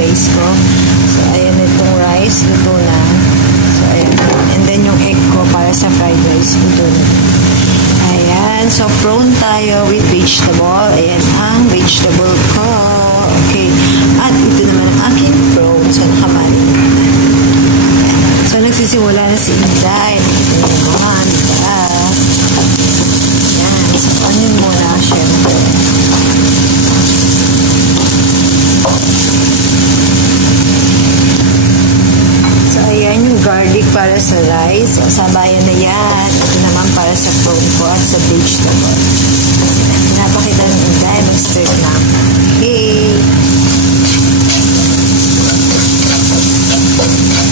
rice ko. So, ayan itong rice, luto na. So, ayan. And then yung egg ko para sa fried rice, luto na. Ayan. So, prawn tayo with vegetable. Ayan ang vegetable ko. Okay. At ito naman ang aking prawn. So, nakamarinate na. So, nagsisimula na si Inday. Ito naman. Ayan. So, onion muna, syempre. So, ayan yung garlic para sa rice. So, sabayan na yan. Ito naman para sa prawn ko at sa vegetable. Pinapakita ng Inday. Mag-stir na. Okay.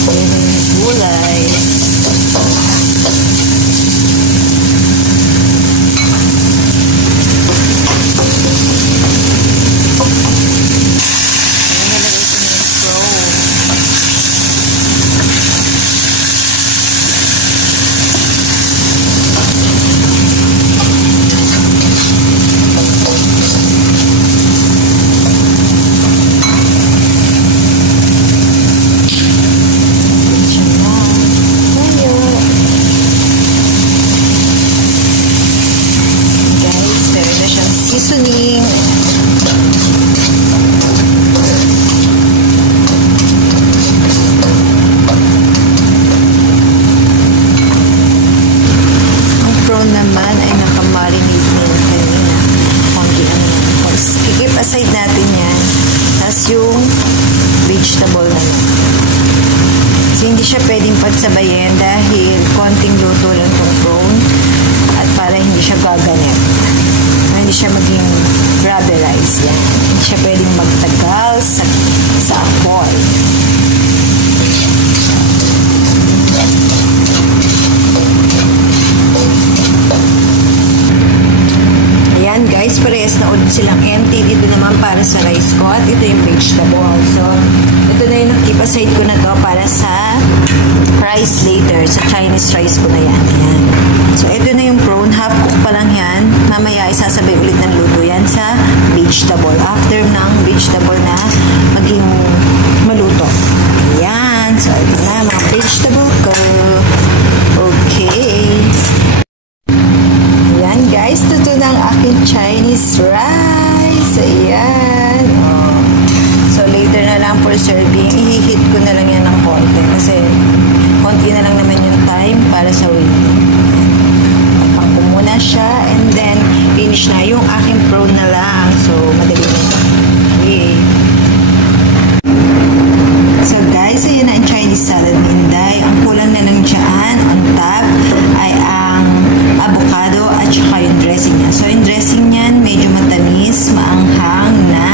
Ayan yung gulay. Seasoning. Ang prawn naman ay nakamarinate din kanina. Konti ano lang. Kikip aside natin yan. Tapos yung vegetable na yan. So, hindi siya pwedeng pagsabayin dahil konting luto lang itong prawn at para hindi siya gaganit. Hindi siya maging rubberized yan. Hindi siya pwedeng magtagal sa apoy. Ayan guys, parehas na ulit silang empty. Dito naman para sa rice ko at ito yung vegetable. So, ito na yung keep aside ko na to para sa rice later. Sa Chinese rice ko na yan. Ayan. So, ito na yung prawn. Half cook pa lang yan. Mamaya isasabay ulit ng luto yan sa vegetable. After ng vegetable na maging maluto. Ayan. So, ito na mga vegetable ko. Okay. Ayan guys. Ito na ang aking Chinese rice. Ayan. Oh. So, later na lang for serving. I-heat ko na lang yan ng konti. Kasi, konti na lang naman yung time para sa waiting. Pangko muna siya. And then, finish na yung aking prawn na lang. So, madali na. Okay. So, guys, ayan na ang Chinese salad ni Inday. Ang kulang na lang dyan on top ay ang avocado at saka yung dressing niya. So, yung dressing niyan, medyo matamis, maanghang na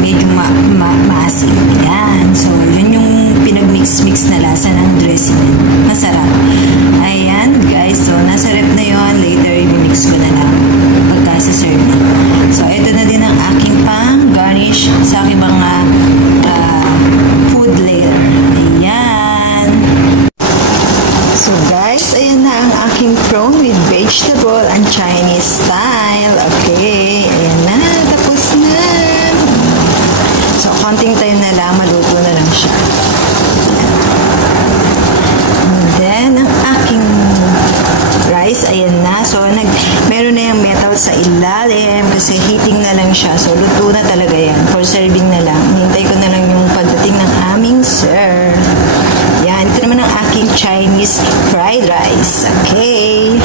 medyo maasim. Ayan. So, yun yung pinag-mix-mix na lasa ng dressing niya. Masarap. Ayan, guys. So, nasa rep na yun. Later, i-mix ko na lang pagka-serve. So, ito na din ang aking pang-garnish sa aking mga food later. Ayan. So, guys, ayan na ang aking prawn with vegetable and Chinese style. Okay. Ayan na. Tapos na. So, konting time na lang. Maluto na lang siya. And then, ang aking rice, ayan na. So, meron na yung metal sa ilalim kasi heating na lang siya. So, luto na talaga yan. For serving na lang. Hintay ko na lang yung pagdating ng aming sir. Yan. Ito naman ang aking Chinese fried rice. Okay.